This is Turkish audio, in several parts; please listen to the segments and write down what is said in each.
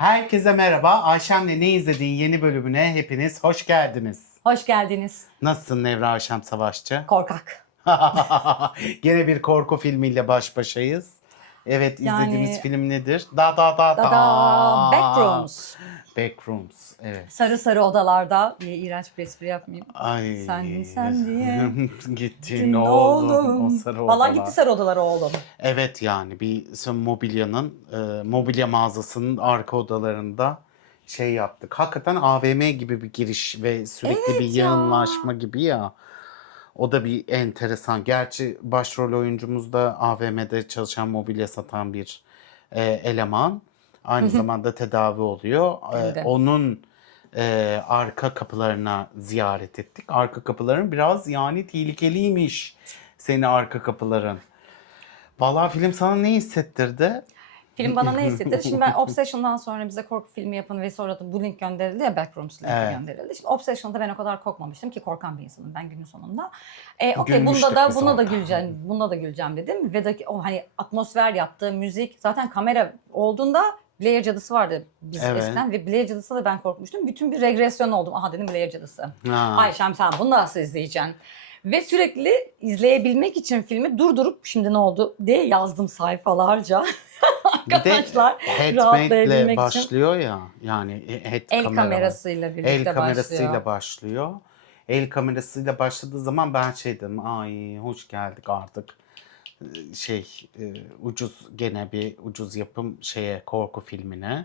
Herkese merhaba. Ayşem'le Ne İzlediğin yeni bölümüne hepiniz hoş geldiniz. Hoş geldiniz. Nasılsın Nevra Ayşem Savaşçı? Korkak. Gene bir korku filmiyle baş başayız. Evet, izlediğimiz Yani film nedir? Da da da da da. Backrooms. Backrooms, evet. Sarı sarı odalarda diye iğrenç bir espri yapmayayım. Ay. Sen diye. Gittin oğlum. O sarı Vallahi odalar. gitti sarı odalara oğlum. Evet, yani bir mobilya mağazasının arka odalarında şey yaptık. Hakikaten AVM gibi bir giriş ve sürekli bir Evet ya. yığınlaşma gibi ya. O da bir enteresan. Gerçi başrol oyuncumuz da AVM'de çalışan, mobilya satan bir eleman. Aynı zamanda tedavi oluyor. Hem de. Onun arka kapılarına ziyaret ettik. Arka kapıların biraz yani tehlikeliymiş. Seni arka kapıların. Vallahi film sana ne hissettirdi? Film bana ne hissettirdi? Şimdi ben Obsession'dan sonra bize korku filmi yapın ve sonra da bu link gönderildi ya, Backrooms linki Evet. gönderildi. Şimdi Obsession'da ben o kadar korkmamıştım ki, korkan bir insanım ben günün sonunda. Okey, Gülmüştük biz bunda da orada. güleceğim, bunda da güleceğim dedim. Ve de o hani atmosfer yaptığı müzik, zaten kamera olduğunda Blair Cadısı vardı biz Evet. eskiden ve Blair Cadısı da ben korkmuştum. Bütün bir regresyon oldum. Aha dedim, Blair Cadısı. Ha. Ayşem sen bunu nasıl izleyeceksin? Ve sürekli izleyebilmek için filmi durdurup şimdi ne oldu diye yazdım sayfalarca. Bir de Arkadaşlar, headmade'le rahatlayabilmek için. başlıyor ya. Yani El kamera var. kamerasıyla birlikte El kamerasıyla başlıyor. başlıyor. El kamerasıyla başladığı zaman ben şey dedim. Ay hoş geldik artık. Ucuz yapım korku filmine.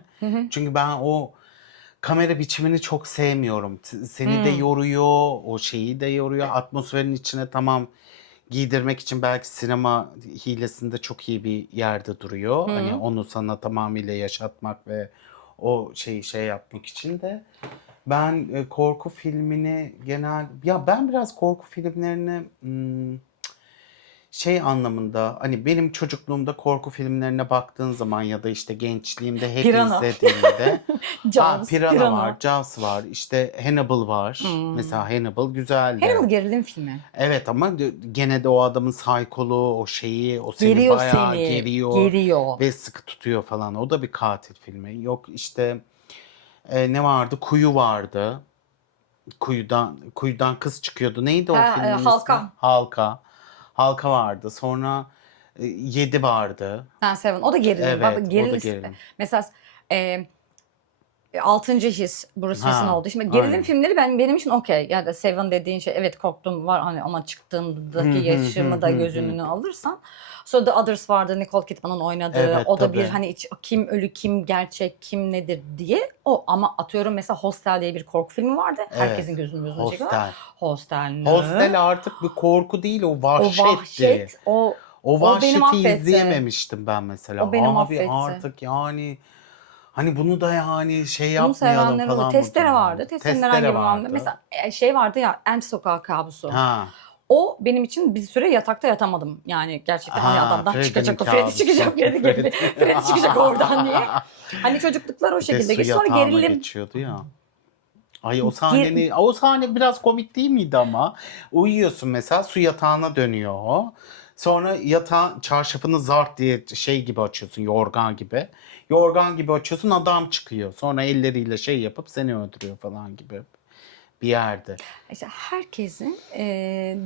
Çünkü ben o kamera biçimini çok sevmiyorum. Seni de yoruyor, o şeyi de yoruyor. Atmosferin içine tamam giydirmek için belki sinema hilesinde çok iyi bir yerde duruyor. Hani onu sana tamamıyla yaşatmak ve o şey yapmak için de. Ben korku filmini ben biraz korku filmlerini şey anlamında, hani benim çocukluğumda korku filmlerine baktığın zaman ya da işte gençliğimde hep Piranha. izlediğimde Jaws, Piranha var, Jaws var, işte Hannibal var. Mesela Hannibal güzeldi. Hannibal gerilim filmi. Evet ama gene de o adamın psikoloğu, o seni Geriyor bayağı seni. geriyor Geriyor. ve sıkı tutuyor falan. O da bir katil filmi. Yok işte ne vardı? Kuyu vardı. Kuyudan kız çıkıyordu. Neydi o filmin ismi? Halka. Halka vardı. Sonra 7 vardı. Seven. O da gerilim. Evet, Bak, o da gerilim. gerilim. Mesela Altıncı His, Bruce Willis'in Ha, oldu. Şimdi gerilim aynen. filmleri benim için okey. Ya da Seven dediğin şey, evet korktum var hani, ama çıktığındaki yaşımı da göz önüne alırsan. Sonra The Others vardı, Nicole Kidman'ın oynadığı. Evet, O da tabii. bir hani kim ölü, kim gerçek, kim nedir diye. O ama atıyorum mesela Hostel diye bir korku filmi vardı. Herkesin gözünün gözüne çekiyorlar. Hostel artık bir korku değil, o O vahşetti. vahşet, O beni vahşeti mahvetti. izleyememiştim ben mesela. O beni Abi mahvetti. artık yani hani bunu da yani şey Bunu yapmayalım sevenler olur. falan. Testere modunda. vardı. Testere'nin herhangi Testere bir anlamda. vardı. Mesela şey vardı ya, Elm Sokağı Kabusu. Ha. O benim için bir süre yatakta yatamadım. Yani gerçekten hani adamdan Freddy'nin çıkacak o. kabusu. Freddy çıkacak. Freddy çıkacak oradan diye. Hani çocukluklar o Bir de şekilde su geçti. Sonra yatağına gerilim. geçiyordu ya. Ay o sahne biraz komik değil miydi ama? Uyuyorsun mesela, su yatağına dönüyor o. Sonra yatağın çarşafını zart diye şey gibi açıyorsun, yorgan gibi. Yorgan gibi açıyorsun, adam çıkıyor. Sonra elleriyle şey yapıp seni öldürüyor falan gibi bir yerde. İşte herkesin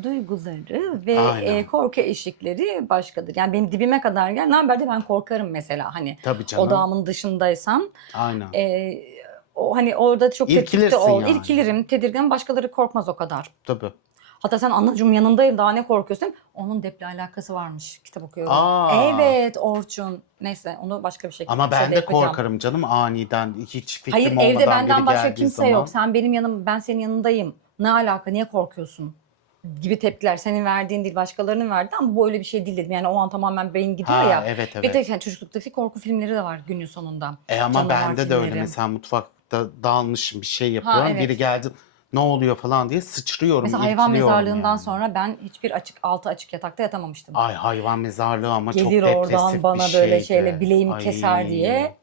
duyguları ve Aynen. korku eşikleri başkadır. Yani benim dibime kadar gel. Ne haber de ben korkarım mesela, hani Tabii canım. odağımın dışındaysam. Aynen. O hani orada çok tetikte İrkilirsin ol. yani. İrkilirim, tedirgin. Başkaları korkmaz o kadar. Tabii. Hatta sen anacığım yanındayım daha ne korkuyorsun? Onun deple alakası varmış. Kitap okuyorum. Aa. Evet Orçun. Neyse onu başka bir şekilde Ama bir şey ben de de yapacağım. korkarım canım, aniden hiç fikrim Hayır, olmadan evde benden biri başka geldiği kimse zaman. yok. Sen benim yanım, ben senin yanındayım. Ne alaka, niye korkuyorsun? Gibi tepkiler. Senin verdiğin değil, başkalarının verdiği, ama bu öyle bir şey değil dedim. Yani o an tamamen beyin gidiyor Ha, ya. evet, Ve evet. de yani çocukluktaki korku filmleri de var günün sonunda. Ama Canavar bende de öyle, filmleri. mesela mutfakta dalmışım bir şey yapıyorum. evet. Biri geldi ne oluyor falan diye sıçrıyorum, Mesela hayvan irkiliyorum mezarlığından yani. sonra ben hiçbir altı açık yatakta yatamamıştım. Ay hayvan mezarlığı ama Gelir çok depresif oradan bana bir böyle şeydi. şeyle bileğimi Ay. keser diye.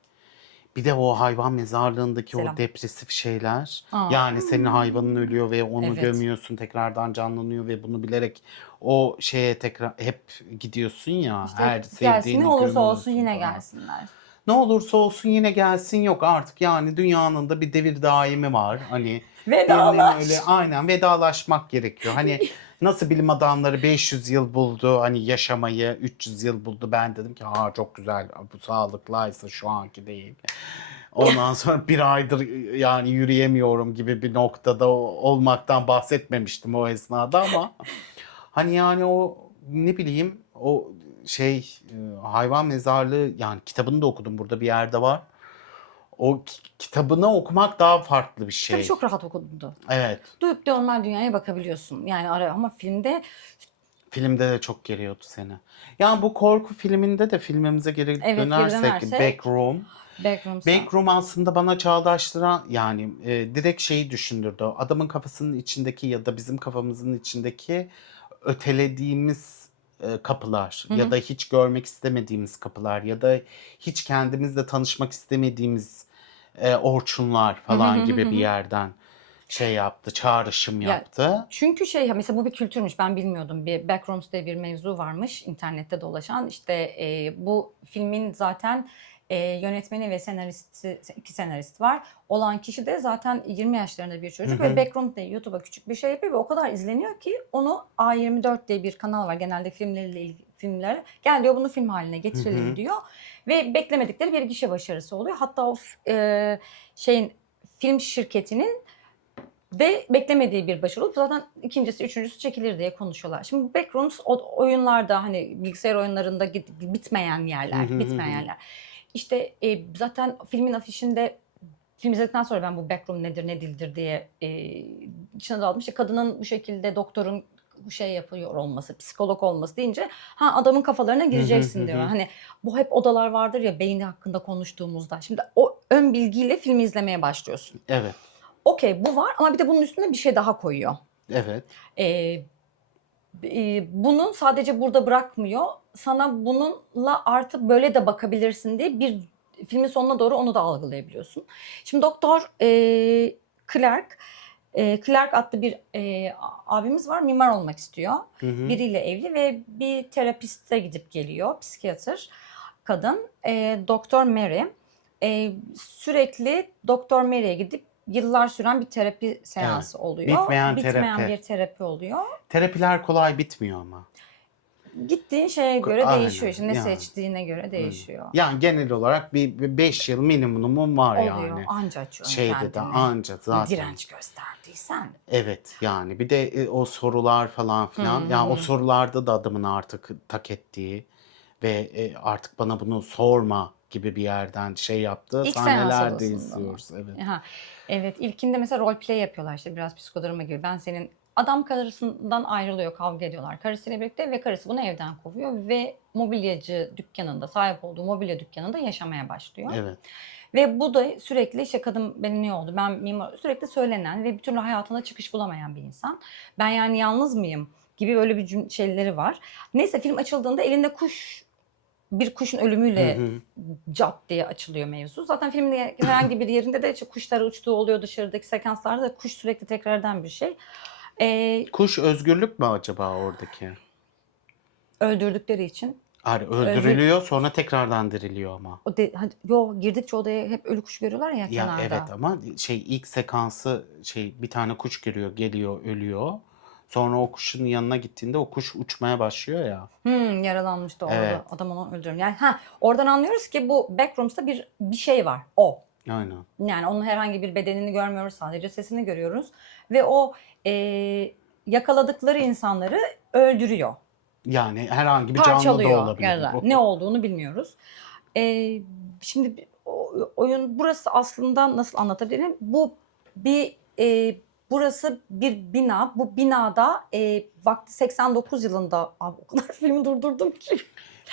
Bir de o hayvan mezarlığındaki o Selam. depresif şeyler. Aa. Yani senin hayvanın ölüyor ve onu Evet. gömüyorsun, tekrardan canlanıyor ve bunu bilerek o şeye tekrar hep gidiyorsun ya. İşte her gelsin, sevdiğini ne olursa olsun gömüyorsun yine falan. gelsinler. ne olursa olsun yine gelsin, yok artık yani dünyanın da bir devir daimi var. Hani birinin öyle aynen vedalaşmak gerekiyor. Hani nasıl bilim adamları 500 yıl buldu hani yaşamayı, 300 yıl buldu. Ben dedim ki ha çok güzel, bu sağlıklıysa şu anki değil. Ondan sonra bir aydır yani yürüyemiyorum gibi bir noktada olmaktan bahsetmemiştim o esnada ama hani yani o ne bileyim o hayvan mezarlığı, yani kitabını da okudum, burada bir yerde var. O kitabını okumak daha farklı bir Tabii şey. çok rahat okundu. Evet. Duyup normal dünyaya bakabiliyorsun. Yani ama filmde Filmde de çok geriyordu seni. Yani bu korku filminde de filmimize geri evet geri dönersek dönersek Backroom. Backrooms'a. Backroom aslında bana çağdaştıran yani direkt şeyi düşündürdü. Adamın kafasının içindeki ya da bizim kafamızın içindeki ötelediğimiz kapılar ya da hiç görmek istemediğimiz kapılar ya da hiç kendimizle tanışmak istemediğimiz orçunlar falan gibi bir yerden şey yaptı, çağrışım Ya, yaptı. çünkü mesela bu bir kültürmüş, ben bilmiyordum. Bir Backrooms diye bir mevzu varmış internette dolaşan. İşte bu filmin zaten yönetmeni ve senaristi, iki senarist var. Olan kişi de zaten 20 yaşlarında bir çocuk ve Backroom diye YouTube'a küçük bir şey yapıyor ve o kadar izleniyor ki onu A24 diye bir kanal var. Genelde filmlerle ilgili filmler. Gel diyor bunu film haline getirelim diyor. Ve beklemedikleri bir gişe başarısı oluyor. Hatta o film şirketinin de beklemediği bir başarı olup zaten ikincisi, üçüncüsü çekilir diye konuşuyorlar. Şimdi bu Backrooms oyunlarda hani bilgisayar oyunlarında bitmeyen yerler, bitmeyen yerler. İşte zaten filmin afişinde film izledikten sonra ben bu backroom nedir ne değildir diye içine daldım. İşte kadının bu şekilde doktorun yapıyor olması, psikolog olması deyince adamın kafalarına gireceksin diyor. Hani bu hep odalar vardır ya beyni hakkında konuştuğumuzda. Şimdi o ön bilgiyle filmi izlemeye başlıyorsun. Evet. Okey bu var ama bir de bunun üstüne bir şey daha koyuyor. Evet. Bunu sadece burada bırakmıyor. Sana bununla artık böyle de bakabilirsin diye bir filmin sonuna doğru onu da algılayabiliyorsun. Şimdi Doktor Clark adlı bir abimiz var. Mimar olmak istiyor. Biriyle evli ve bir terapiste gidip geliyor. Psikiyatr kadın. Doktor Mary. Sürekli Doktor Mary'e gidip yıllar süren bir terapi seansı oluyor. Bitmeyen Bitmeyen terapi. bir terapi oluyor. Terapiler kolay bitmiyor ama. Gittiğin şeye göre Aynen, değişiyor. İşte ne yani. seçtiğine göre değişiyor. Yani genel olarak bir 5 yıl minimumum var Oluyor. yani. Anca açıyorsun Şeyde kendini. de anca zaten. Direnç gösterdiysen. Evet yani bir de o sorular falan filan. Yani o sorularda da adamın artık tak ettiği ve artık bana bunu sorma gibi bir yerden şey yaptığı İlk seans sahneler de odasında mı? izliyoruz. Evet. Evet, ilkinde mesela role play yapıyorlar işte biraz psikodrama gibi. Ben senin adam karısından ayrılıyor, kavga ediyorlar karısıyla birlikte ve karısı bunu evden kovuyor ve mobilyacı dükkanında, sahip olduğu mobilya dükkanında yaşamaya başlıyor. Evet. Ve bu da sürekli işte kadın benim ne oldu, ben mimar, sürekli söylenen ve bir türlü hayatına çıkış bulamayan bir insan. Ben yani yalnız mıyım gibi böyle bir şeyleri var. Neyse film açıldığında elinde bir kuşun ölümüyle cap diye açılıyor mevzu. Zaten filmin herhangi bir yerinde de kuşlar uçtuğu oluyor, dışarıdaki sekanslarda da kuş sürekli tekrar eden bir şey. Kuş özgürlük mü acaba oradaki? Öldürdükleri için. Hayır, öldürülüyor sonra tekrardan diriliyor ama. Girdikçe odaya hep ölü kuş görüyorlar ya, Ya kenarda. evet ama ilk sekansı bir tane kuş geliyor, ölüyor. Sonra o kuşun yanına gittiğinde o kuş uçmaya başlıyor ya. Yaralanmıştı orada. Evet. Adam onu öldürüyor. Yani oradan anlıyoruz ki bu Backrooms'ta bir şey var. O. Aynen. Yani onun herhangi bir bedenini görmüyoruz. Sadece sesini görüyoruz. Ve o yakaladıkları insanları öldürüyor. Yani herhangi bir canlı da Parçalıyor. olabilir. Yani ne olduğunu bilmiyoruz. Şimdi oyun burası aslında nasıl anlatabilirim? Burası bir bina. Bu binada vakti 89 yılında o kadar filmi durdurdum ki.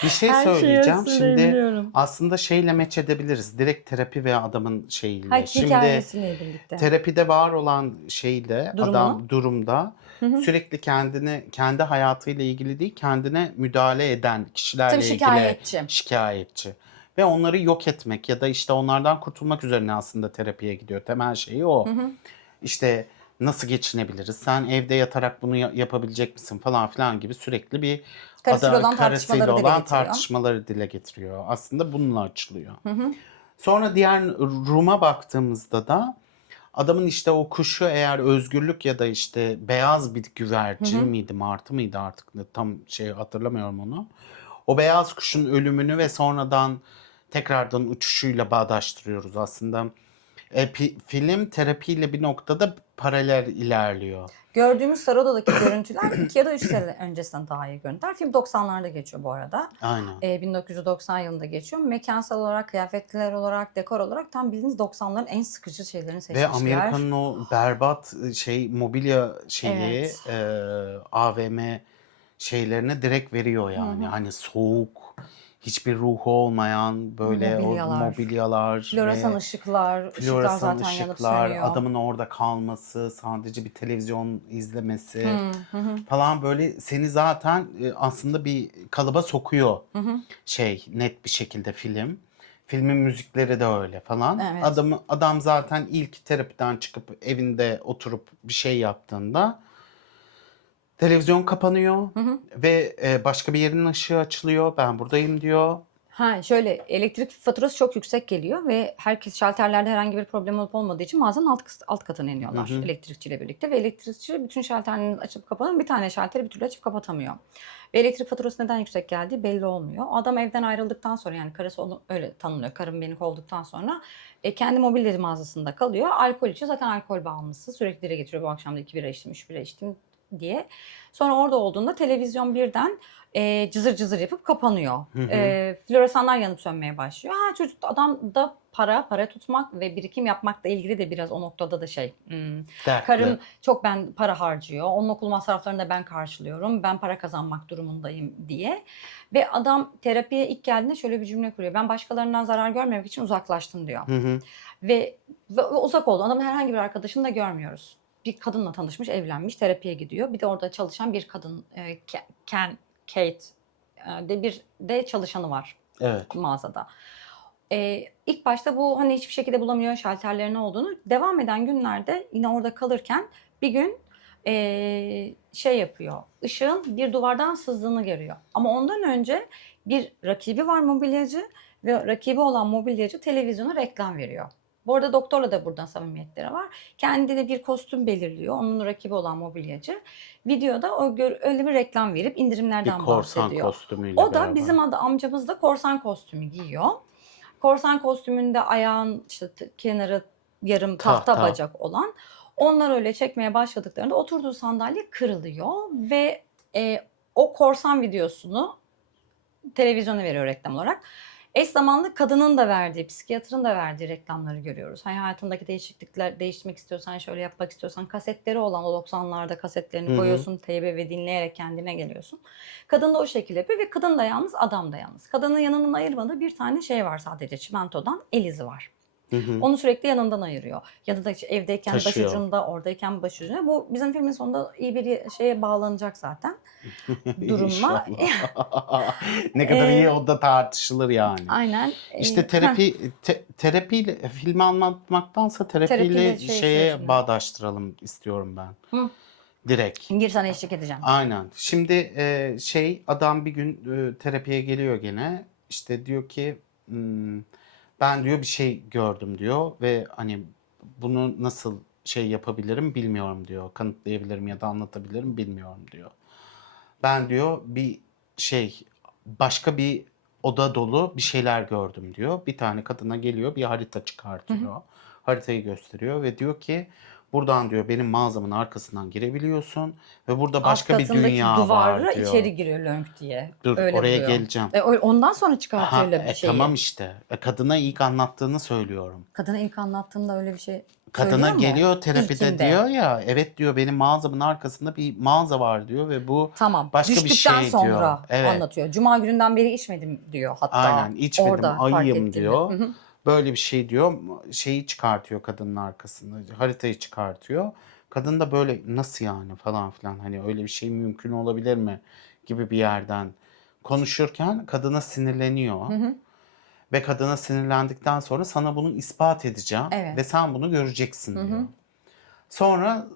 Bir şey Her şeyi söyleyeceğim. aslında Şimdi biliyorum. aslında şeyle meç edebiliriz. Direkt terapi ve adamın şeyiyle. Şimdi Hikayesiyle birlikte. terapide var olan adam durumda sürekli kendi hayatıyla ilgili değil, kendine müdahale eden kişilerle Tabii ilgili şikayetçi. Ve onları yok etmek ya da işte onlardan kurtulmak üzerine aslında terapiye gidiyor. Temel şeyi o. İşte nasıl geçinebiliriz? Sen evde yatarak bunu yapabilecek misin falan filan gibi sürekli bir Karısıyla olan karısıyla tartışmaları dile olan getiriyor. tartışmaları dile getiriyor. Aslında bununla açılıyor. Sonra diğer Rum'a baktığımızda da adamın işte o kuşu eğer özgürlük ya da işte beyaz bir güvercin miydi, martı mıydı artık tam şey hatırlamıyorum onu. O beyaz kuşun ölümünü ve sonradan tekrardan uçuşuyla bağdaştırıyoruz aslında. Film terapiyle bir noktada paralel ilerliyor. Gördüğümüz Sarı Oda'daki görüntüler 2 ya da 3 sene öncesinden daha iyi görüntüler. Film 90'larda geçiyor bu arada. Aynen. 1990 yılında geçiyor. Mekansal olarak, kıyafetler olarak, dekor olarak tam bildiğiniz 90'ların en sıkıcı şeylerini Ve seçmişler. Amerika'nın o berbat mobilya şeyi Evet. AVM şeylerine direkt veriyor yani. Hani soğuk, hiçbir ruhu olmayan böyle o Mobilyalar, mobilyalar floresan ve ışıklar floresan zaten yanıp ışıklar, sönüyor. adamın orada kalması, sadece bir televizyon izlemesi falan böyle seni zaten aslında bir kalıba sokuyor net bir şekilde film. Filmin müzikleri de öyle falan. Evet. Adam zaten ilk terapiden çıkıp evinde oturup bir şey yaptığında televizyon kapanıyor ve başka bir yerin ışığı açılıyor. Ben buradayım diyor. Şöyle elektrik faturası çok yüksek geliyor ve herkes şalterlerde herhangi bir problem olup olmadığı için mağazanın alt katına iniyorlar elektrikçiyle birlikte ve elektrikçi bütün şalterlerini açıp kapatan bir tane şalteri bir türlü açıp kapatamıyor. Ve elektrik faturası neden yüksek geldiği belli olmuyor. O adam evden ayrıldıktan sonra yani karısı onu öyle tanımlıyor. Karım beni kovduktan sonra kendi mobilyacı mağazasında kalıyor. Alkol içiyor. Zaten alkol bağımlısı. Sürekli dile getiriyor bu akşam da 2 bira içtim, 3 bira içtim diye. Sonra orada olduğunda televizyon birden cızır cızır yapıp kapanıyor. Floresanlar yanıp sönmeye başlıyor. Çocuk adam da para tutmak ve birikim yapmakla ilgili de biraz o noktada da Dertli. karım çok ben para harcıyor. Onun okul masraflarını da ben karşılıyorum. Ben para kazanmak durumundayım diye. Ve adam terapiye ilk geldiğinde şöyle bir cümle kuruyor. Ben başkalarından zarar görmemek için uzaklaştım diyor. Ve uzak oldu. Adamın herhangi bir arkadaşını da görmüyoruz. Bir kadınla tanışmış, evlenmiş, terapiye gidiyor. Bir de orada çalışan bir kadın, Kate de bir de çalışanı var mağazada. İlk başta bu hani hiçbir şekilde bulamıyor şalterlerin olduğunu. Devam eden günlerde yine orada kalırken bir gün şey yapıyor. Işığın bir duvardan sızdığını görüyor. Ama ondan önce bir rakibi var mobilyacı ve rakibi olan mobilyacı televizyona reklam veriyor. Bu arada doktorla da buradan samimiyetleri var. Kendine bir kostüm belirliyor. Onun rakibi olan mobilyacı. Videoda öyle bir reklam verip indirimlerden Bir korsan bahsediyor. kostümüyle O da beraber. bizim amcamız da korsan kostümü giyiyor. Korsan kostümünde ayağın işte kenarı yarım tahta bacak olan. Onlar öyle çekmeye başladıklarında oturduğu sandalye kırılıyor ve o korsan videosunu televizyona veriyor reklam olarak. Eş zamanlı kadının da verdiği, psikiyatrın da verdiği reklamları görüyoruz. Hayatındaki değişiklikler, değiştirmek istiyorsan, şöyle yapmak istiyorsan, kasetleri olan o 90'larda kasetlerini koyuyorsun, teybe ve dinleyerek kendine geliyorsun. Kadın da o şekilde yapıyor ve kadın da yalnız, adam da yalnız. Kadının yanından ayırmadığı bir tane şey var sadece, çimentodan, el izi var. Onu sürekli yanından ayırıyor. Ya da işte evdeyken Taşıyor. başucunda, oradayken başucunda. Bu bizim filmin sonunda iyi bir şeye bağlanacak zaten. Durumla. İnşallah. Ne kadar iyi o da tartışılır yani. Aynen. İşte terapiyle filmi anlatmaktansa terapiyle Terapiyle şeye bağdaştıralım istiyorum ben. Direkt. Gir sana eşlik edeceğim. Aynen. Şimdi adam bir gün terapiye geliyor gene. İşte diyor ki ben diyor bir şey gördüm diyor ve hani bunu nasıl şey yapabilirim bilmiyorum diyor. Kanıtlayabilirim ya da anlatabilirim bilmiyorum diyor. Ben diyor bir başka bir oda dolu bir şeyler gördüm diyor. Bir tane kadına geliyor bir harita çıkartıyor. Haritayı gösteriyor ve diyor ki buradan diyor benim mağazamın arkasından girebiliyorsun ve burada başka bir dünya var duvarı diyor. içeri giriyor lönk diye. Dur öyle oraya buluyor. geleceğim. Ondan sonra çıkartıyor öyle bir şeyi. Tamam işte. Kadına ilk anlattığını söylüyorum. Kadına ilk anlattığında öyle bir şey Kadına söylüyor mu? geliyor terapide İlkinde. diyor ya evet diyor benim mağazamın arkasında bir mağaza var diyor ve bu Tamam. başka bir Düştükten şey sonra diyor. Evet. anlatıyor. Cuma gününden beri içmedim diyor hatta. Aynen içmedim Orada fark ayıyım ettiğinde. diyor. Böyle bir şey diyor. Şeyi çıkartıyor kadının arkasında. Haritayı çıkartıyor. Kadın da böyle nasıl yani falan filan hani öyle bir şey mümkün olabilir mi gibi bir yerden konuşurken kadına sinirleniyor. Ve kadına sinirlendikten sonra sana bunu ispat edeceğim Evet. ve sen bunu göreceksin diyor. Sonra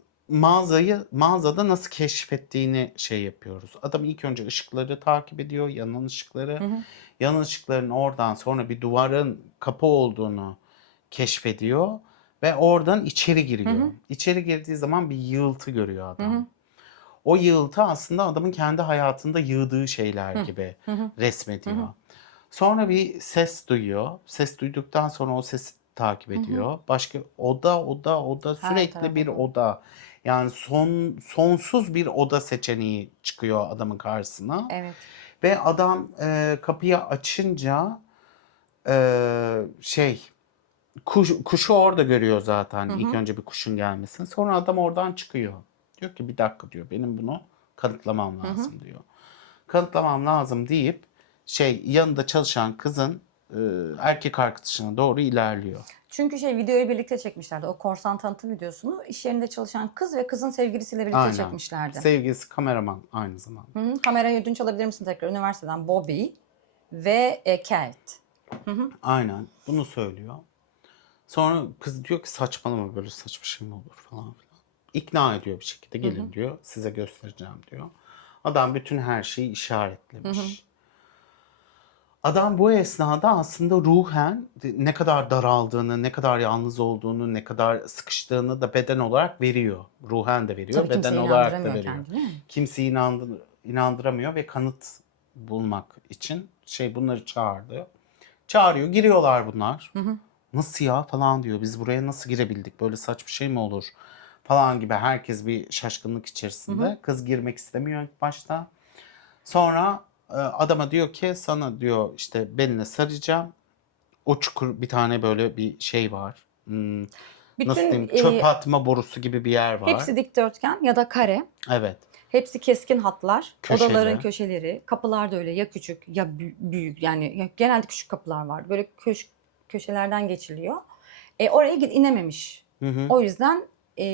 mağazada nasıl keşfettiğini şey yapıyoruz. Adam ilk önce ışıkları takip ediyor, yanan ışıkları. Yanan ışıkların oradan sonra bir duvarın kapı olduğunu keşfediyor ve oradan içeri giriyor. İçeri girdiği zaman bir yığıltı görüyor adam. O yığıltı aslında adamın kendi hayatında yığdığı şeyler gibi resmediyor. Sonra bir ses duyuyor. Ses duyduktan sonra o sesi takip ediyor. Başka oda Her sürekli taraf bir oda. oda. Yani sonsuz bir oda seçeneği çıkıyor adamın karşısına. Evet. Ve adam kapıyı açınca şey kuşu orada görüyor zaten. İlk önce bir kuşun gelmesini. Sonra adam oradan çıkıyor. Diyor ki bir dakika diyor. Benim bunu kanıtlamam lazım diyor. Kanıtlamam lazım deyip yanında çalışan kızın erkek arkadaşına doğru ilerliyor. Çünkü videoyu birlikte çekmişlerdi. O korsan tanıtım videosunu iş yerinde çalışan kız ve kızın sevgilisiyle birlikte Aynen. çekmişlerdi. Sevgilisi kameraman aynı zamanda. Kamerayı ödünç alabilir misin tekrar? Üniversiteden Bobby ve Kate. Aynen. Bunu söylüyor. Sonra kız diyor ki saçmalama, böyle saçma şey mi olur falan filan. İkna ediyor bir şekilde, gelin diyor, size göstereceğim diyor. Adam bütün her şeyi işaretlemiş. Adam bu esnada aslında ruhen ne kadar daraldığını, ne kadar yalnız olduğunu, ne kadar sıkıştığını da beden olarak veriyor. Ruhen de veriyor, Tabii beden kimse olarak da inandıramıyor veriyor. kendini. Kimseyi inandıramıyor ve kanıt bulmak için bunları çağırıyor, giriyorlar bunlar. Nasıl ya falan diyor. Biz buraya nasıl girebildik? Böyle saçma şey mi olur? Falan gibi herkes bir şaşkınlık içerisinde. Kız girmek istemiyor ilk başta. Sonra adama diyor ki sana diyor işte beline saracağım. O çukur bir tane böyle bir şey var. Nasıl Bütün diyeyim? Çöp atma borusu gibi bir yer var. hepsi dikdörtgen ya da kare. Evet. Hepsi keskin hatlar. Köşeli. Odaların köşeleri. Kapılar da öyle ya küçük ya büyük. Yani genelde küçük kapılar var. Böyle köşelerden geçiliyor. Oraya inememiş. O yüzden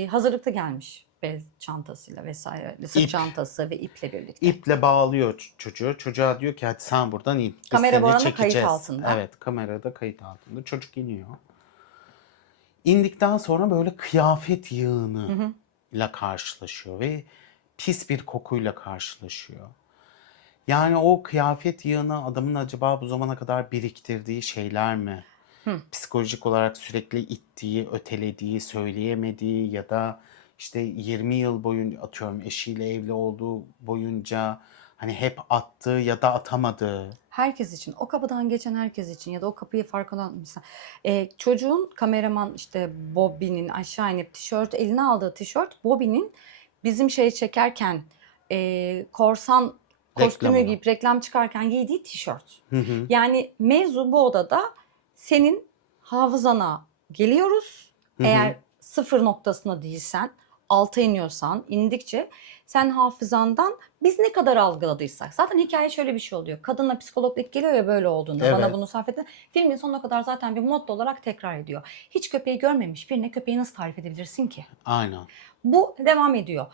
hazırlıklı gelmiş. Bel çantasıyla vesaire. Sırt İp. çantası ve iple birlikte. İple bağlıyor çocuğu. Çocuğa diyor ki hadi sen buradan in. Biz Kamera bu seni arada kayıt çekeceğiz. altında. Evet, kamerada kayıt altında. Çocuk iniyor. İndikten sonra böyle kıyafet yığını ile karşılaşıyor ve pis bir kokuyla karşılaşıyor. Yani o kıyafet yığını adamın acaba bu zamana kadar biriktirdiği şeyler mi? Psikolojik olarak sürekli ittiği, ötelediği, söyleyemediği ya da işte 20 yıl boyunca atıyorum eşiyle evli olduğu boyunca hani hep attığı ya da atamadığı. Herkes için, o kapıdan geçen herkes için ya da o kapıyı farkından mesela çocuğun kameraman işte Bobby'nin aşağı inip eline aldığı tişört Bobby'nin bizim çekerken korsan kostümü Reklamı. giyip reklam çıkarken giydiği tişört. Yani mevzu bu odada senin hafızana geliyoruz. Eğer sıfır noktasında değilsen, alta iniyorsan, indikçe sen hafızandan biz ne kadar algıladıysak. Zaten hikaye şöyle bir şey oluyor. Kadınla psikolog ilk geliyor ya böyle olduğunda. Evet. Bana bunu sarf etti. Filmin sonuna kadar zaten bir motto olarak tekrar ediyor. Hiç köpeği görmemiş birine köpeği nasıl tarif edebilirsin ki? Aynen. Bu devam ediyor.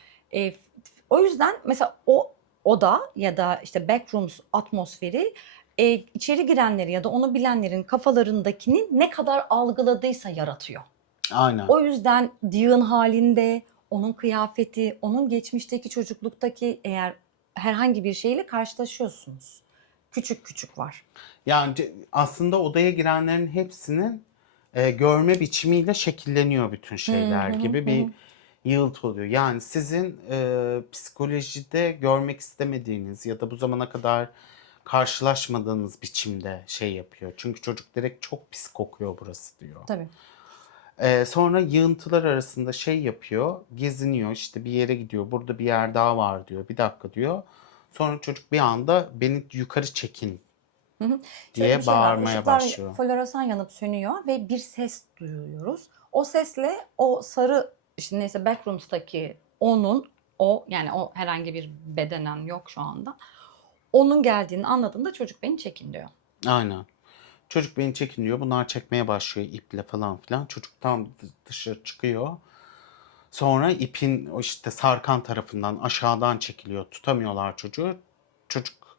O yüzden mesela o oda ya da işte backrooms atmosferi içeri girenleri ya da onu bilenlerin kafalarındakini ne kadar algıladıysa yaratıyor. Aynen. O yüzden yığın halinde onun kıyafeti, onun geçmişteki çocukluktaki eğer herhangi bir şeyle karşılaşıyorsunuz. Küçük küçük var. Yani aslında odaya girenlerin hepsinin görme biçimiyle şekilleniyor bütün şeyler gibi bir yığıltı oluyor. Yani sizin psikolojide görmek istemediğiniz ya da bu zamana kadar karşılaşmadığınız biçimde yapıyor. Çünkü çocuk direkt çok pis kokuyor burası diyor. Tabii. Sonra yığıntılar arasında yapıyor, geziniyor, işte bir yere gidiyor, burada bir yer daha var diyor, bir dakika diyor. Sonra çocuk bir anda beni yukarı çekin Şöyle diye bir şey var. bağırmaya Işıklar başlıyor. floresan yanıp sönüyor ve bir ses duyuyoruz. O sesle o sarı işte neyse backrooms'taki yani o herhangi bir bedenen yok şu anda. Onun geldiğini anladığında çocuk beni çekin diyor. Aynen. Çocuk beni çekin diyor. Bunlar çekmeye başlıyor iple falan filan. Çocuk tam dışarı çıkıyor. Sonra ipin o işte sarkan tarafından aşağıdan çekiliyor. Tutamıyorlar çocuğu. Çocuk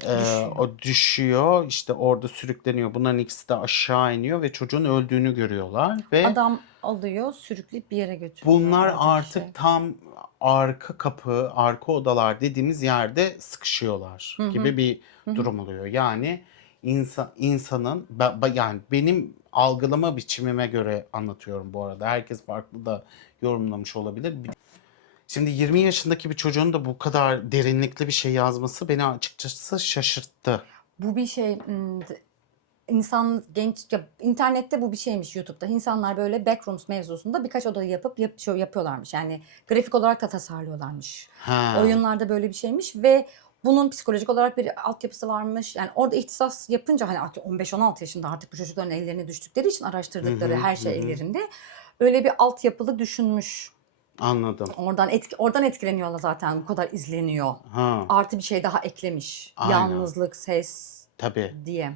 Düşüyor. O düşüyor, işte orada sürükleniyor. Bunların ikisi de aşağı iniyor ve çocuğun öldüğünü görüyorlar ve Adam alıyor, sürükleyip bir yere götürüyor bunlar oradaki artık şey. tam arka kapı, arka odalar dediğimiz yerde sıkışıyorlar gibi bir durum oluyor. Yani insanın yani benim algılama biçimime göre anlatıyorum bu arada. Herkes farklı da yorumlamış olabilir. Şimdi 20 yaşındaki bir çocuğun da bu kadar derinlikli bir şey yazması beni açıkçası şaşırttı. Bu bir şey insan genç ya, internette bu bir şeymiş YouTube'da. İnsanlar böyle backrooms mevzusunda birkaç odayı yapıyorlarmış. Yani grafik olarak da tasarlıyorlarmış. Ha. Oyunlarda böyle bir şeymiş ve bunun psikolojik olarak bir altyapısı varmış. Yani orada ihtisas yapınca hani artık 15-16 yaşında artık bu çocukların ellerine düştükleri için araştırdıkları her şey ellerinde. Öyle bir altyapılı düşünmüş. Anladım. Oradan etkileniyorlar zaten bu kadar izleniyor. Ha. Artı bir şey daha eklemiş. Aynen. Yalnızlık, ses Tabii. diye.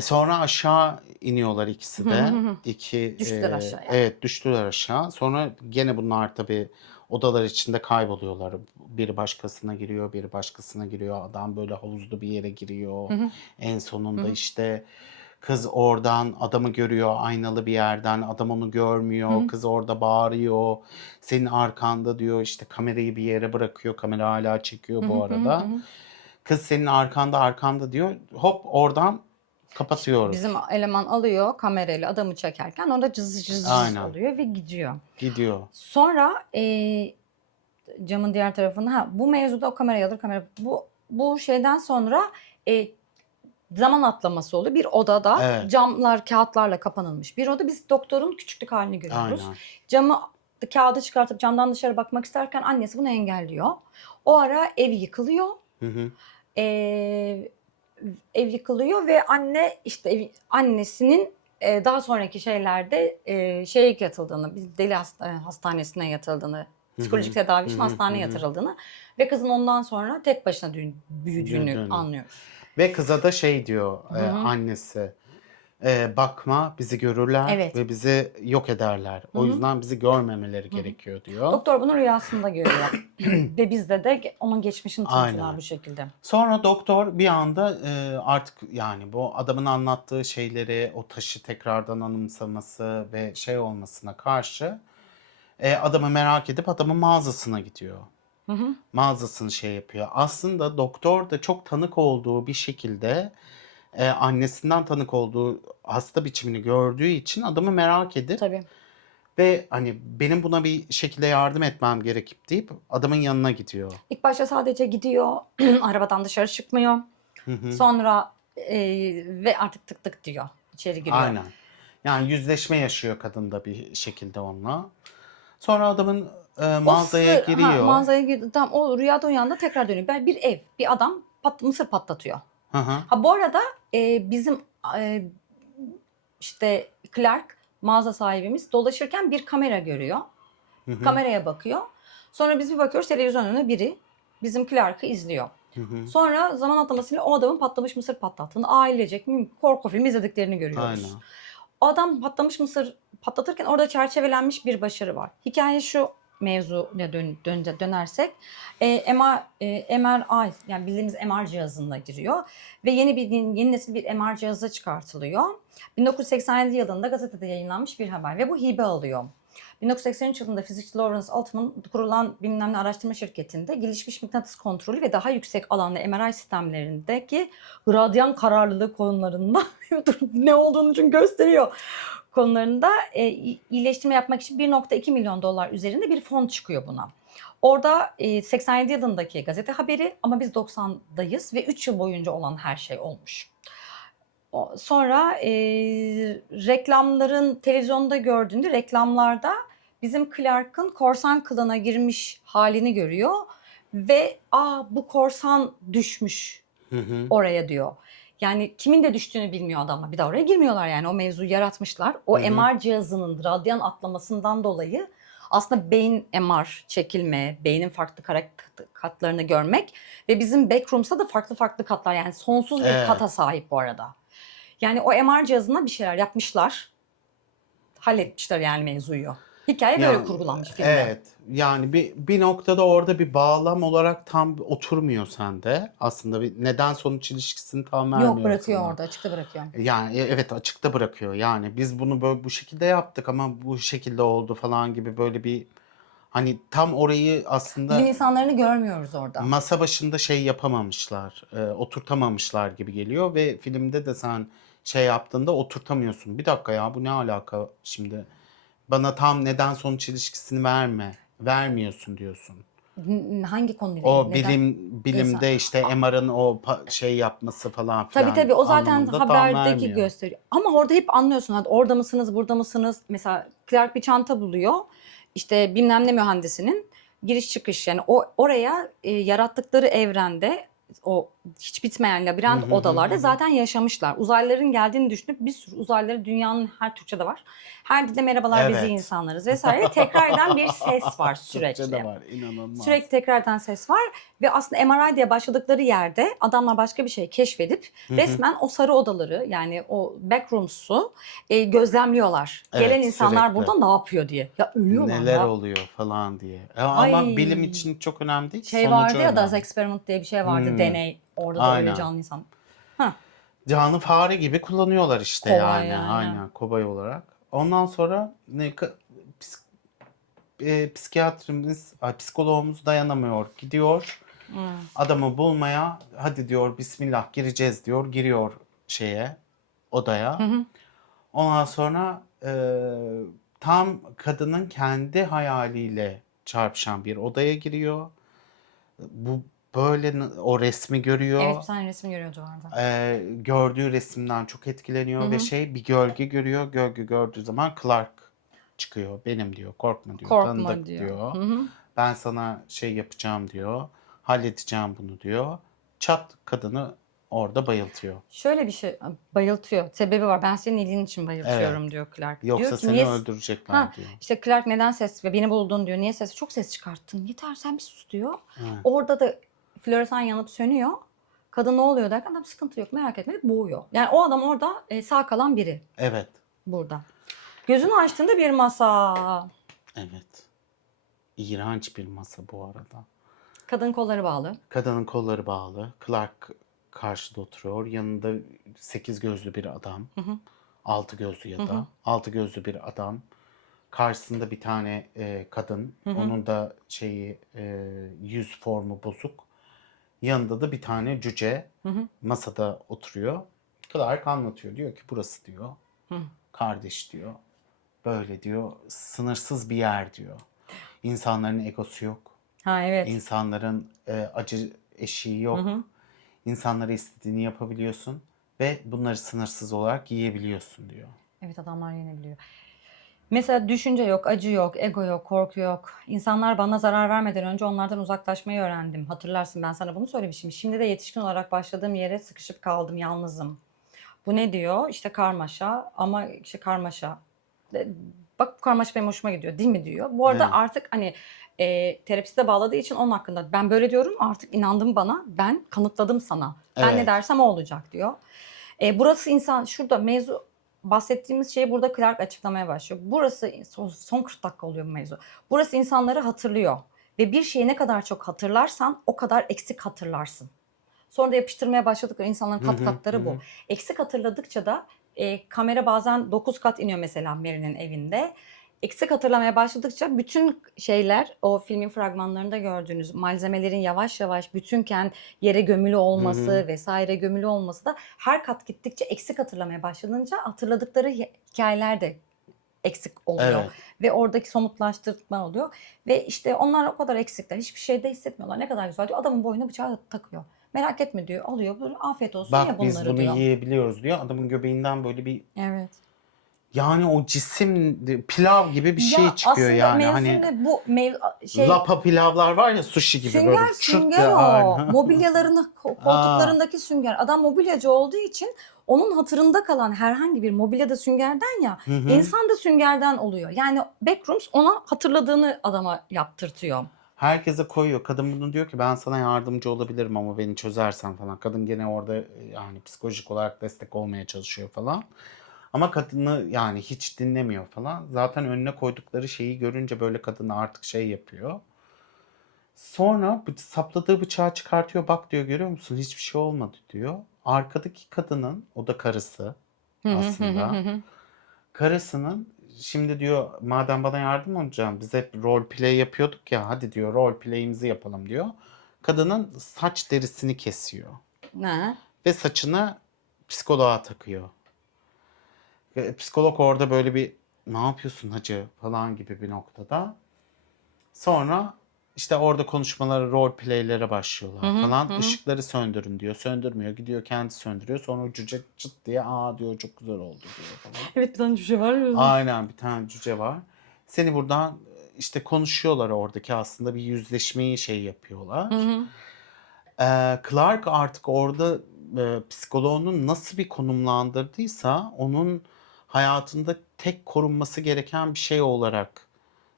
Sonra aşağı iniyorlar ikisi de. Düştüler aşağıya. Evet, düştüler aşağı. Sonra gene bunlar tabii odalar içinde kayboluyorlar. Biri başkasına giriyor, biri başkasına giriyor. Adam böyle havuzlu bir yere giriyor. En sonunda işte kız oradan adamı görüyor aynalı bir yerden. Adam onu görmüyor. Kız orada bağırıyor. Senin arkanda diyor, işte kamerayı bir yere bırakıyor. Kamera hala çekiyor bu arada. Kız senin arkanda diyor. Hop oradan kapatıyoruz. Bizim eleman alıyor kamerayla adamı çekerken orada cız cız cız Aynen. oluyor ve gidiyor. Gidiyor. Sonra camın diğer tarafında bu mevzuda o kamerayı alır bu şeyden sonra zaman atlaması oluyor. Bir odada Evet. camlar kağıtlarla kapanılmış bir oda. Biz doktorun küçüklük halini görüyoruz. Aynen. Camı kağıdı çıkartıp camdan dışarı bakmak isterken annesi bunu engelliyor. O ara ev yıkılıyor. Ev yıkılıyor ve anne işte annesinin daha sonraki şeylerde şeye yatıldığını, biz deli hastanesine yatıldığını, psikolojik tedavi için hastaneye yatırıldığını ve kızın ondan sonra tek başına büyüdüğünü anlıyoruz. Ve kıza da şey diyor annesi. Bakma, bizi görürler Evet. ve bizi yok ederler. O yüzden bizi görmemeleri gerekiyor diyor. Doktor bunu rüyasında görüyor. Ve bizde de onun geçmişini tanıtıyorlar bu şekilde. Sonra doktor bir anda artık yani bu adamın anlattığı şeyleri, o taşı tekrardan anımsaması ve şey olmasına karşı adamı merak edip adamın mağazasına gidiyor. Mağazasını şey yapıyor. Aslında doktor da çok tanık olduğu bir şekilde annesinden tanık olduğu hasta biçimini gördüğü için adamı merak edip Tabii. ve hani benim buna bir şekilde yardım etmem gerekip deyip adamın yanına gidiyor. İlk başta sadece gidiyor, arabadan dışarı çıkmıyor. Sonra ve artık tık tık diyor, içeri giriyor. Aynen. Yani yüzleşme yaşıyor kadın da bir şekilde onunla. Sonra adamın mağazaya giriyor. Mağazaya girdi. Tamam, o rüyada uyandı, tekrar dönüyor. Bir ev, bir adam mısır patlatıyor. Bu arada bizim işte Clark, mağaza sahibimiz dolaşırken bir kamera görüyor. Kameraya bakıyor. Sonra biz bir bakıyoruz, televizyon önünde biri bizim Clark'ı izliyor. Sonra zaman atlamasıyla o adamın patlamış mısır patlattığını, ailecek korku filmi izlediklerini görüyoruz. Aynen. O adam patlamış mısır patlatırken orada çerçevelenmiş bir başarı var. Hikaye şu, mevzuya dönersek MRI, yani bildiğimiz MR cihazına giriyor ve yeni nesil bir MR cihazı çıkartılıyor. 1987 yılında gazetede yayınlanmış bir haber ve bu hibe alıyor. 1983 yılında fizikçi Lawrence Altman kurulan bilmem ne araştırma şirketinde gelişmiş mıknatıs kontrolü ve daha yüksek alanlı MRI sistemlerindeki radyan kararlılığı konularında ne olduğunu çünkü gösteriyor. Konularında iyileştirme yapmak için 1.2 milyon dolar üzerinde bir fon çıkıyor buna. Orada 87 yılındaki gazete haberi ama biz 90'dayız ve 3 yıl boyunca olan her şey olmuş. Sonra reklamların televizyonda gördüğünde reklamlarda bizim Clark'ın korsan kılığına girmiş halini görüyor ve bu korsan düşmüş oraya diyor. Yani kimin de düştüğünü bilmiyor adamlar. Bir de oraya girmiyorlar, yani o mevzuyu yaratmışlar. O MR cihazının radyan atlamasından dolayı aslında beyin MR çekilme, beynin farklı katlarını görmek ve bizim backrooms'ta da farklı katlar, yani sonsuz bir kata sahip bu arada. Yani o MR cihazına bir şeyler yapmışlar. Halletmişler yani mevzuyu. Hikaye böyle Yani, kurgulanmış filmde. evet. Yani bir noktada orada bir bağlam olarak tam oturmuyor sende. Aslında bir neden sonuç ilişkisini tam Yok, vermiyor bırakıyor sana. orada, açıkta bırakıyor. Yani evet, açıkta bırakıyor. Yani biz bunu böyle bu şekilde yaptık ama bu şekilde oldu falan gibi böyle bir, hani tam orayı Bilim aslında insanlarını görmüyoruz orada. masa başında şey yapamamışlar, oturtamamışlar gibi geliyor ve filmde de sen şey yaptığında oturtamıyorsun. Bir dakika ya, bu ne alaka şimdi? Bana tam neden sonuç ilişkisini vermiyorsun diyorsun. Hangi konuyla ilgili? O Neden? İnsan. bilimde işte MR'ın o şey yapması falan Tabii filan tabii, o zaten anlamında tam haberdeki vermiyor. gösteriyor. Ama orada hep anlıyorsun. Hadi orada mısınız, burada mısınız? Mesela Clark bir çanta buluyor. İşte bilmem ne mühendisinin giriş çıkış, yani o oraya yarattıkları evrende, o hiç bitmeyen Hı labirent hı hı hı. odalarda zaten yaşamışlar. Uzaylıların geldiğini düşünüp bir sürü uzaylıları, dünyanın her Türkçe'de var. Her dilde merhabalar, biz iyi Evet. insanlarız vesaire. Tekrar eden bir ses var Türkçe'de sürekli. var, inanılmaz. Sürekli tekrardan ses var ve aslında MRI diye başladıkları yerde adamlar başka bir şey keşfedip Hı hı. resmen o sarı odaları, yani o backrooms'u gözlemliyorlar. Gelen Evet, insanlar sürekli. burada ne yapıyor diye. Ya ölüyorlar Neler ya. oluyor falan diye. Ama bilim Ay, için çok önemli değil ki, şey sonucu vardı ya, Das önemli. Experiment diye bir şey vardı. Hmm, Deney. Orada da öyle aynen. canlı insan. Hah, Canı fare gibi kullanıyorlar işte kolay yani. yani. Aynen, kobay olarak. Ondan sonra psik- psikiyatrimiz, psikologumuz dayanamıyor. Gidiyor Hmm. adamı bulmaya. Hadi diyor, Bismillah gireceğiz diyor. Giriyor şeye, Hı odaya. hı. Ondan sonra tam kadının kendi hayaliyle çarpışan bir odaya giriyor. Bu böyle o resmi Evet, görüyor. bir tane resim görüyordu orada. Gördüğü resimden çok Hı etkileniyor ve hı. şey, bir gölge görüyor. Gölge gördüğü zaman Clark çıkıyor. Benim diyor, korkma diyor, Korkma tanıdık diyor. diyor. Hı hı. Ben sana şey yapacağım diyor. Halledeceğim bunu diyor. Çat, kadını orada bayıltıyor. Şöyle bir şey, bayıltıyor. Sebebi var. Ben senin iyiliğin için Evet. bayıltıyorum diyor Clark. Diyor Yoksa ki seni niye? Ha, öldürecekler diyor. işte Clark neden ses ve beni buldun diyor. Niye ses? Çok ses çıkarttın. Yeter, sen bir sus diyor. Evet. Orada da floresan yanıp sönüyor. Kadın ne oluyor derken adam sıkıntı yok, merak etme, boğuyor. Yani o adam orada sağ kalan biri Evet. burada. Gözünü açtığında bir masa. Evet. İğrenç bir masa bu arada. Kadın kolları bağlı. Kadının kolları bağlı. Clark karşıda oturuyor. Yanında 8 gözlü bir adam. Hı hı. 6 gözlü Hı ya hı. da 6 gözlü bir adam. Karşısında bir tane kadın. Hı hı. Onun da şeyi, yüz formu bozuk. Yanında da bir tane cüce Hı hı. masada oturuyor. Clark anlatıyor. Diyor ki burası diyor. Hı. Kardeş diyor. Böyle diyor. Sınırsız bir yer diyor. İnsanların egosu yok. Ha, evet. İnsanların acı eşiği Hı hı. yok. İnsanlara istediğini yapabiliyorsun ve bunları sınırsız olarak yiyebiliyorsun diyor. Evet, adamlar yenebiliyor. Mesela düşünce yok, acı yok, ego yok, korku yok. İnsanlar bana zarar vermeden önce onlardan uzaklaşmayı öğrendim. Hatırlarsın, ben sana bunu söylemişim. Şimdi de yetişkin olarak başladığım yere sıkışıp kaldım, yalnızım. Bu ne diyor? İşte karmaşa, ama işte karmaşa. De- Bak, bu karmaşa benim hoşuma gidiyor değil mi diyor. Bu arada Evet. artık hani terapiste bağladığı için onun hakkında ben böyle diyorum, artık inandım bana, ben kanıtladım sana. Ben ne Evet. dersem o olacak diyor. Burası insan, şurada mevzu, bahsettiğimiz şeyi burada Clark açıklamaya başlıyor. Burası son 40 dakika oluyor bu mevzu. Burası insanları hatırlıyor ve bir şeyi ne kadar çok hatırlarsan o kadar eksik hatırlarsın. Sonra da yapıştırmaya başladık. İnsanların Hı kat hı hı. katları bu. Eksik hatırladıkça da kamera bazen 9 kat iniyor mesela Mary'nin evinde. Eksik hatırlamaya başladıkça bütün şeyler, o filmin fragmanlarında gördüğünüz malzemelerin yavaş yavaş bütünken yere gömülü Hı hı. olması vesaire, gömülü olması da her kat gittikçe eksik hatırlamaya başladığınca hatırladıkları hikayeler de eksik oluyor. Evet. Ve oradaki somutlaştırma oluyor. Ve işte onlar o kadar eksikler. Hiçbir şeyde hissetmiyorlar. Ne kadar güzel diyor. Adamın boynuna bıçağı takıyor. Merak etme diyor. Alıyor. Böyle, afiyet olsun, ye Bak biz bunları bunu diyor. yiyebiliyoruz diyor. Adamın göbeğinden böyle bir, Evet. yani o cisim pilav gibi bir şey Ya çıkıyor aslında yani. mevzu Hani ne, bu şey, lapa pilavlar var ya, sushi gibi böyle sünger çırt sünger ya, o. aynı. Mobilyaların Aa, koltuklarındaki sünger. Adam mobilyacı olduğu için onun hatırında kalan herhangi bir mobilya da süngerden ya. hı hı. İnsan da süngerden oluyor. Yani Backrooms ona hatırladığını adama yaptırtıyor. Herkese koyuyor. Kadın bunu diyor ki ben sana yardımcı olabilirim ama beni çözersen falan. Kadın gene orada yani psikolojik olarak destek olmaya çalışıyor falan. Ama kadını yani hiç dinlemiyor falan. Zaten önüne koydukları şeyi görünce böyle kadını artık şey yapıyor. Sonra sapladığı bıçağı çıkartıyor. Bak diyor, görüyor musun? Hiçbir şey olmadı diyor. Arkadaki kadının, o da karısı Hı hı hı hı aslında. hı. Karısının, şimdi diyor madem bana yardım olacaksın, biz hep role play yapıyorduk ya, hadi diyor role play'imizi yapalım diyor. Kadının saç derisini kesiyor Ne? ve saçını psikoloğa takıyor. Ve psikolog orada böyle bir, ne yapıyorsun hacı falan gibi bir noktada. Sonra işte orada konuşmaları, role play'lere Hı başlıyorlar hı falan. hı hı. Işıkları söndürün diyor. Söndürmüyor. Gidiyor kendi söndürüyor. Sonra o cüce çıt diye aa diyor, çok güzel oldu diyor falan. Evet, bir tane cüce var ya. Aynen, bir tane cüce var. Seni buradan işte konuşuyorlar, oradaki aslında bir yüzleşmeyi şey Hı yapıyorlar. hı. Clark artık orada psikoloğunun nasıl bir konumlandırdıysa onun hayatında tek korunması gereken bir şey olarak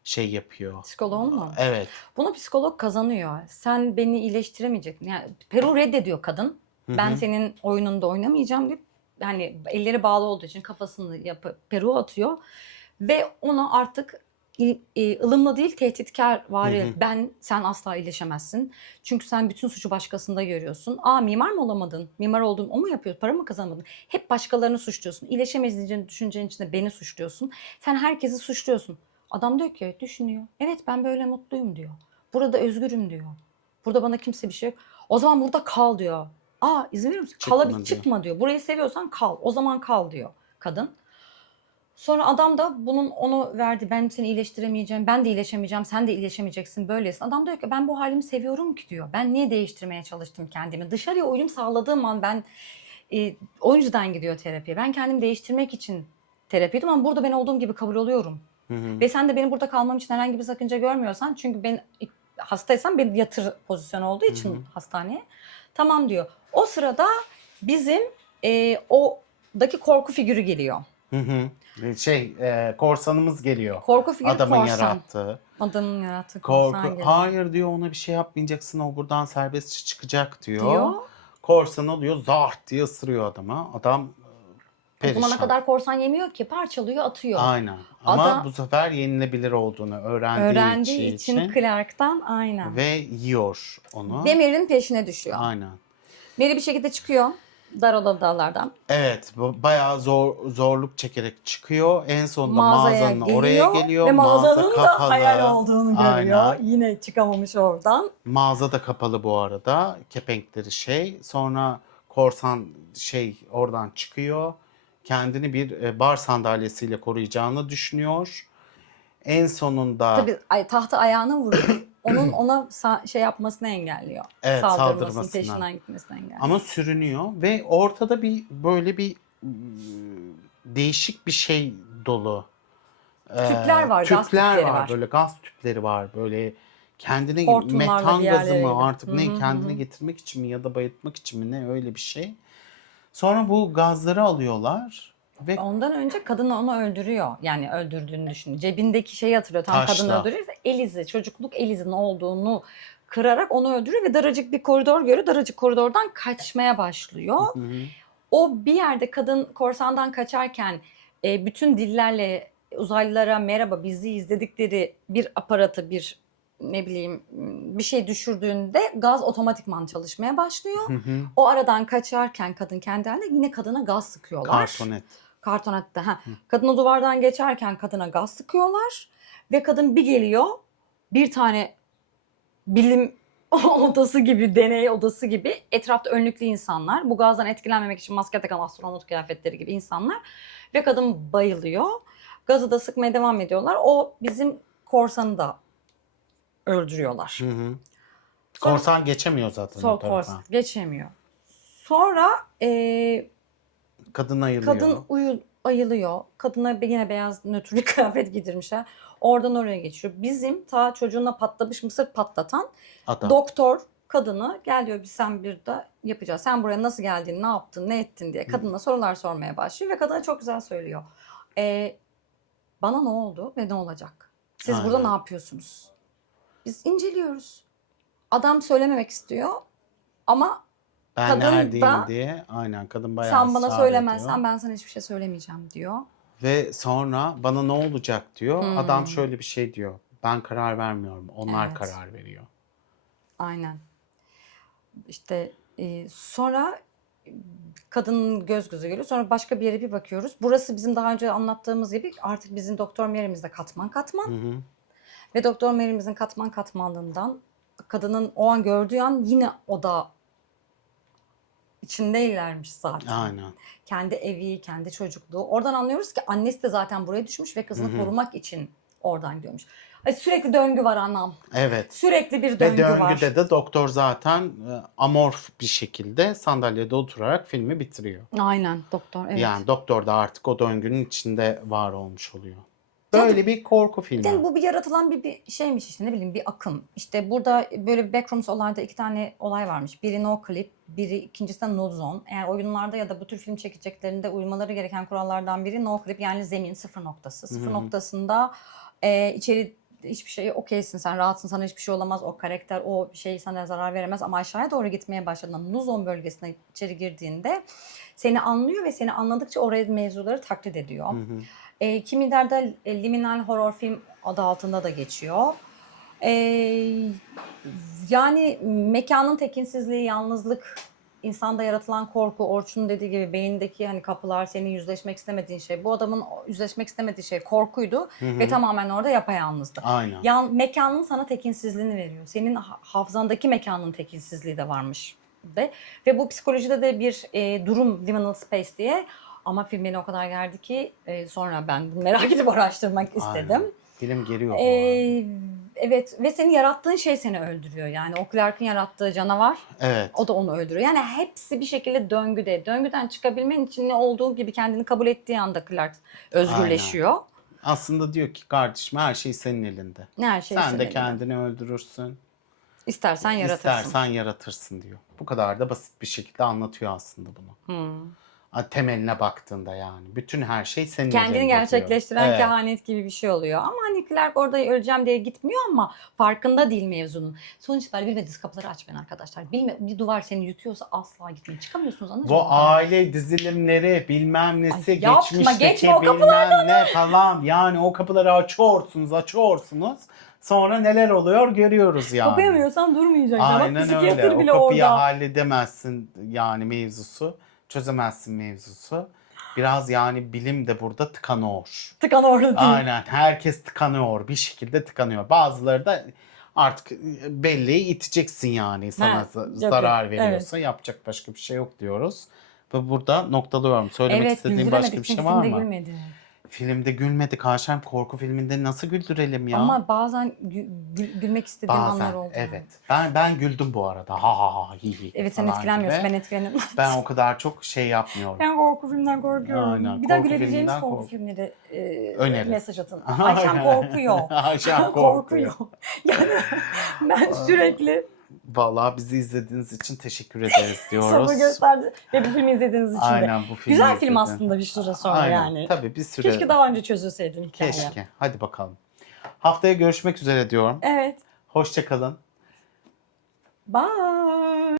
şey yapıyor. Psikoloğun mu? Evet. Bunu psikolog kazanıyor. Sen beni iyileştiremeyeceksin. Yani Peru reddediyor kadın. Hı Ben hı. senin oyununda oynamayacağım deyip, yani elleri bağlı olduğu için kafasını yapıp Peru atıyor. Ve onu artık ılımlı değil, tehditkar Hı vari, hı. sen asla iyileşemezsin. Çünkü sen bütün suçu başkasında görüyorsun. Mimar mı olamadın? Mimar oldun, o mu yapıyor? Para mı kazanmadın? Hep başkalarını suçluyorsun. İyileşemeyeceğini düşüncenin içinde beni suçluyorsun. Sen herkesi suçluyorsun. Adam diyor ki, düşünüyor. Evet, ben böyle mutluyum diyor. Burada özgürüm diyor. Burada bana kimse bir şey yok. O zaman burada kal diyor. İzin verir misin? Çıkma diyor. Çıkma diyor. Burayı seviyorsan kal. O zaman kal diyor kadın. Sonra adam da bunun onu verdi. Ben seni iyileştiremeyeceğim. Ben de iyileşemeyeceğim. Sen de iyileşemeyeceksin. Böylesin. Adam diyor ki, ben bu halimi seviyorum ki diyor. Ben niye değiştirmeye çalıştım kendimi? Dışarıya uyum sağladığım an ben o yüzden gidiyor terapiye. Ben kendimi değiştirmek için terapiydim ama burada ben olduğum gibi kabul oluyorum. Hı hı. Ve sen de benim burada kalmam için herhangi bir sakınca görmüyorsan, çünkü ben hastaysam beni yatır pozisyonu olduğu Hı hı. için hastaneye. Tamam diyor. O sırada bizim o'daki korku figürü geliyor. Hı hı. Korsanımız geliyor. Korku figürü Adamın korsan. yarattığı. Adamın yarattığı Korku. korsan geliyor. Hayır diyor, ona bir şey yapmayacaksın. O buradan serbestçe çıkacak diyor. Diyor. Korsan oluyor. Zart diye ısırıyor adama. Adam O zamana perişan. kadar korsan yemiyor ki, parçalıyor, atıyor. Aynen. Ama bu Ada sefer yenilebilir olduğunu öğrendiği öğrendiği için için Clark'tan, aynen, ve yiyor onu. Demir'in peşine düşüyor. Aynen. Mary bir şekilde çıkıyor dar odalardan. Evet, bu bayağı zorluk çekerek çıkıyor. En sonunda Mağazaya mağazanın oraya geliyor geliyor. ve Mağaza mağazanın da hayal kapalı. olduğunu görüyor. Aynen. Yine çıkamamış oradan. Mağaza da kapalı bu arada. Kepenkleri şey. Sonra korsan oradan çıkıyor. Kendini bir bar sandalyesiyle koruyacağını düşünüyor. En sonunda Tabii tahta ayağına vuruyor. Onun ona şey yapmasını engelliyor. evet, Saldırmasını, saldırmasına. peşinden gitmesini engelliyor. Ama sürünüyor ve ortada bir böyle bir değişik bir şey dolu. Tüpler var, gaz Tüpler tüpleri var, var. böyle gaz tüpleri var, böyle kendine Hortumlarla bir metan gazı mı yerlere artık gidiyor. ne, kendine getirmek için mi ya da bayıltmak için mi ne, öyle bir şey. Sonra bu gazları alıyorlar ve Ondan önce kadın onu öldürüyor. Yani öldürdüğünü düşünüyor. Cebindeki şeyi hatırlıyor. Tam kadın taşla. öldürürse el izi, çocukluk el izinin olduğunu kırarak onu öldürüyor ve daracık bir koridor görüyor. Daracık koridordan kaçmaya başlıyor. Hı hı. O bir yerde kadın korsandan kaçarken bütün dillerle uzaylılara merhaba bizi izledikleri bir aparatı, bir ne bileyim bir şey düşürdüğünde gaz otomatikman çalışmaya başlıyor. Hı hı. O aradan kaçarken kadın kendi haline, yine kadına gaz sıkıyorlar. Kartonet. Kartonette. Kadına duvardan geçerken kadına gaz sıkıyorlar ve kadın bir geliyor, bir tane bilim odası gibi, deney odası gibi, etrafta önlüklü insanlar, bu gazdan etkilenmemek için maske takan astronot kıyafetleri gibi insanlar ve kadın bayılıyor. Gazı da sıkmaya devam ediyorlar. O bizim korsanı da öldürüyorlar. Hı hı. Sonra, Korsan geçemiyor zaten o tarafa. korsan geçemiyor. Sonra Kadın ayılıyor. kadın ayılıyor. Kadına yine beyaz nötrlü kıyafet giydirmişler. Oradan oraya geçiyor. Bizim ta çocuğuna patlamış mısır patlatan Adam. doktor kadını gel diyor, biz sen bir de yapacağız. Sen buraya nasıl geldin, ne yaptın, ne ettin diye kadına sorular sormaya başlıyor ve kadına çok güzel söylüyor. Bana ne oldu ve ne olacak? Siz burada ne Aynen. yapıyorsunuz? Biz inceliyoruz. Adam söylememek istiyor ama Ben Kadın neredeyim da diye. Aynen, kadın bayağı sen bana ısrar söylemezsen ediyor. ben sana hiçbir şey söylemeyeceğim diyor. Ve sonra bana ne olacak diyor. Adam Hmm. şöyle bir şey diyor. Ben karar vermiyorum. Onlar Evet. karar veriyor. Aynen. İşte sonra kadının göz göze geliyor. Sonra başka bir yere bir bakıyoruz. Burası bizim daha önce anlattığımız gibi artık bizim Doktor Mary'miz de katman katman. Hı hı. Ve Doktor Mary'mizin katman katmanlığından kadının o an gördüğü an yine o da içindeylermiş zaten. Aynen. Kendi evi, kendi çocukluğu. Oradan anlıyoruz ki annesi de zaten buraya düşmüş ve kızını korumak için oradan gidiyormuş. Ay, sürekli döngü var anam. Evet. Sürekli bir Ve döngü var. döngüde de doktor zaten amorf bir şekilde sandalyede oturarak filmi bitiriyor. Aynen doktor, evet. Yani doktor da artık o döngünün içinde var olmuş oluyor. Böyle bir korku filmi. Yani bu bir yaratılan bir şeymiş işte, ne bileyim, bir akım. İşte burada böyle bir Backrooms olayda 2 tane olay varmış. Biri no clip, ikincisi de no zone. Eğer oyunlarda ya da bu tür film çekeceklerinde uymaları gereken kurallardan biri no clip, yani zemin sıfır noktası. Sıfır noktasında içeri hiçbir şey okeysin, sen rahatsın, sana hiçbir şey olamaz, o karakter o şey sana zarar veremez, ama aşağıya doğru gitmeye başladığında no zone bölgesine içeri girdiğinde seni anlıyor ve seni anladıkça oraya mevzuları taklit ediyor. Kimi derde liminal horror film adı altında da geçiyor. Yani mekanın tekinsizliği, yalnızlık, insanda yaratılan korku, Orçun'un dediği gibi beyindeki hani kapılar, senin yüzleşmek istemediğin şey. Bu adamın yüzleşmek istemediği şey korkuydu ve tamamen orada yapayalnızdı. Aynen. Mekanın sana tekinsizliğini veriyor. Senin hafızandaki mekanın tekinsizliği de varmış. Ve bu psikolojide de bir durum, liminal space diye. Ama film beni o kadar gerdi ki sonra ben bunu merak edip araştırmak istedim. Aynen. Film geliyor bu arada. Evet, ve senin yarattığın şey seni öldürüyor. Yani o Clark'ın yarattığı canavar, Evet. o da onu öldürüyor. Yani hepsi bir şekilde döngüde. Döngüden çıkabilmen için ne olduğu gibi kendini kabul ettiği anda Clark özgürleşiyor. Aslında diyor ki kardeşim, her şey senin elinde. Her şey Sen senin de elinde. kendini öldürürsün. İstersen yaratırsın. İstersen yaratırsın diyor. Bu kadar da basit bir şekilde anlatıyor aslında bunu. Temeline baktığında yani. Bütün her şey senin elinde Kendini diyor. gerçekleştiren Evet. kehanet gibi bir şey oluyor. Ama hani Clark orada öleceğim diye gitmiyor ama farkında değil mevzunun. Sonuç itibariyle bilmediğiniz kapıları açmayın arkadaşlar. Bir duvar seni yutuyorsa asla gitmeyin. Çıkamıyorsunuz anacığım. Bu aile dizilimleri bilmem nesi, Ay, yapma, geçmişteki geçme o bilmem ne falan. Yani o kapıları açıyorsunuz. Sonra neler oluyor görüyoruz yani. Kapayamıyorsan durmayacaksın. Aynen Bak, öyle. psikiyatr O bile kapıyı orada. halledemezsin yani mevzusu. Çözemezsin mevzusu. Biraz yani bilim de burada tıkanıyor. Tıkan orada değil. Aynen. Herkes tıkanıyor. Bir şekilde tıkanıyor. Bazıları da artık belli iteceksin yani. Sana Yok, zarar evet. veriyorsa yapacak başka bir şey yok diyoruz. Ve burada noktalıyorum. Söylemek Evet, istediğin başka bir güldüremedik şey çünkü var filmde mı? gülmedi. Filmde gülmedik Ayşem. Korku filminde nasıl güldürelim ya? Ama bazen gülmek istediğim Bazen anlar oldu. evet. Ben güldüm bu arada. Ha ha ha hi hi. Evet, sen falan etkilenmiyorsun, gibi. ben etkileniyorum. Ben o kadar çok şey yapmıyorum. Ben korku filmden korkuyorum. Aynen, Bir daha korku gülebileceğimiz filminden korku kork. filmleri Önerin. mesaj atın. Ayşem korkuyor. Ayşem korkuyor. Yani ben sürekli Vallahi bizi izlediğiniz için teşekkür ederiz diyoruz. sabır gösterdi ve bu filmi izlediğiniz için de. Aynen, bu filmi Güzel film izledim. aslında bir süre sonra Aynen, yani. tabii bir süre. Keşke daha önce çözülseydi hikaye. Keşke. Hadi bakalım. Haftaya görüşmek üzere diyorum. Evet. Hoşça kalın. Bye.